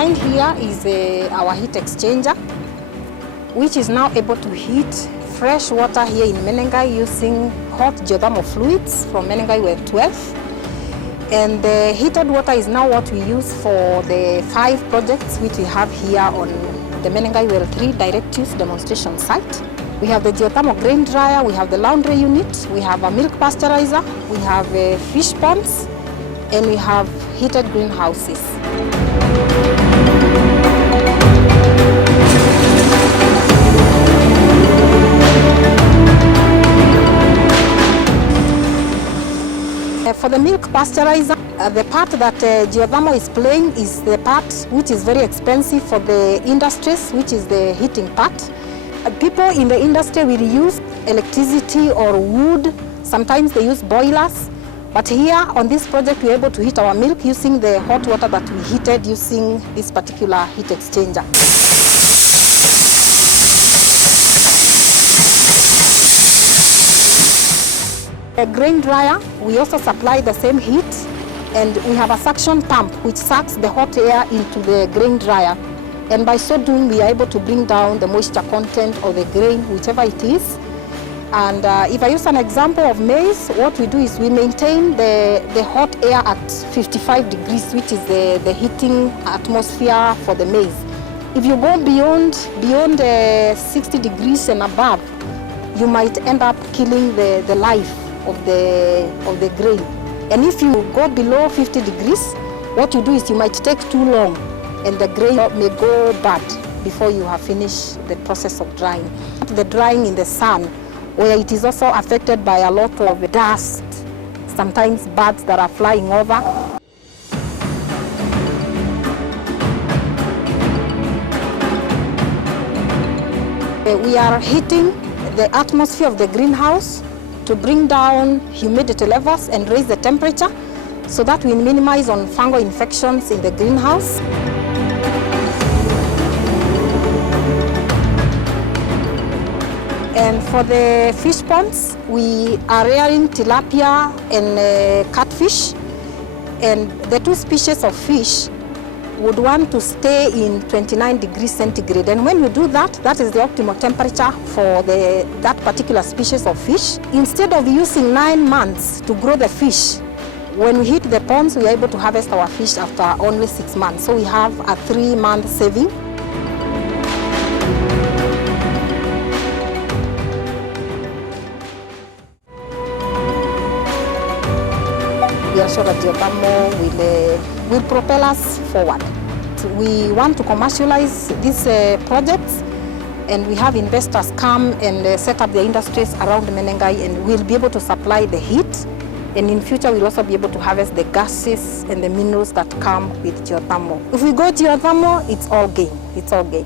behind here is our heat exchanger, which is now able to heat fresh water here in Menengai using hot geothermal fluids from Menengai well 12. And the heated water is now what we use for the 5 projects which we have here on the Menengai well 3 direct use demonstration site. We have the geothermal grain dryer, we have the laundry unit, we have a milk pasteurizer, we have fish ponds, and we have heated greenhouses. For the milk pasteurizer, the part that geothermal is playing is the part which is very expensive for the industries, which is the heating part. People in the industry will use electricity or wood, sometimes they use boilers, but here on this project we're able to heat our milk using the hot water that we heated using this particular heat exchanger. A grain dryer, we also supply the same heat, and we have a suction pump which sucks the hot air into the grain dryer, and by so doing we are able to bring down the moisture content of the grain, whichever it is. And if I use an example of maize, what we do is we maintain the hot air at 55 degrees, which is the heating atmosphere for the maize. If you go beyond 60 degrees and above, you might end up killing the life of the grain. And if you go below 50 degrees, what you do is you might take too long and the grain may go bad before you have finished the process of drying. The drying in the sun, where it is also affected by a lot of dust, sometimes birds that are flying over. We are heating the atmosphere of the greenhouse to bring down humidity levels and raise the temperature so that we minimize on fungal infections in the greenhouse. And for the fish ponds, we are rearing tilapia and catfish, and the 2 species of fish would want to stay in 29 degrees centigrade. And when you do that, that is the optimal temperature for that particular species of fish. Instead of using 9 months to grow the fish, when we hit the ponds, we are able to harvest our fish after only 6 months. So we have a 3-month saving. We are sure that geothermal will propel us forward. We want to commercialize these projects, and we have investors come and set up their industries around Menengai, and we'll be able to supply the heat, and in future we'll also be able to harvest the gases and the minerals that come with geothermal. If we go geothermal, it's all gain. It's all gain.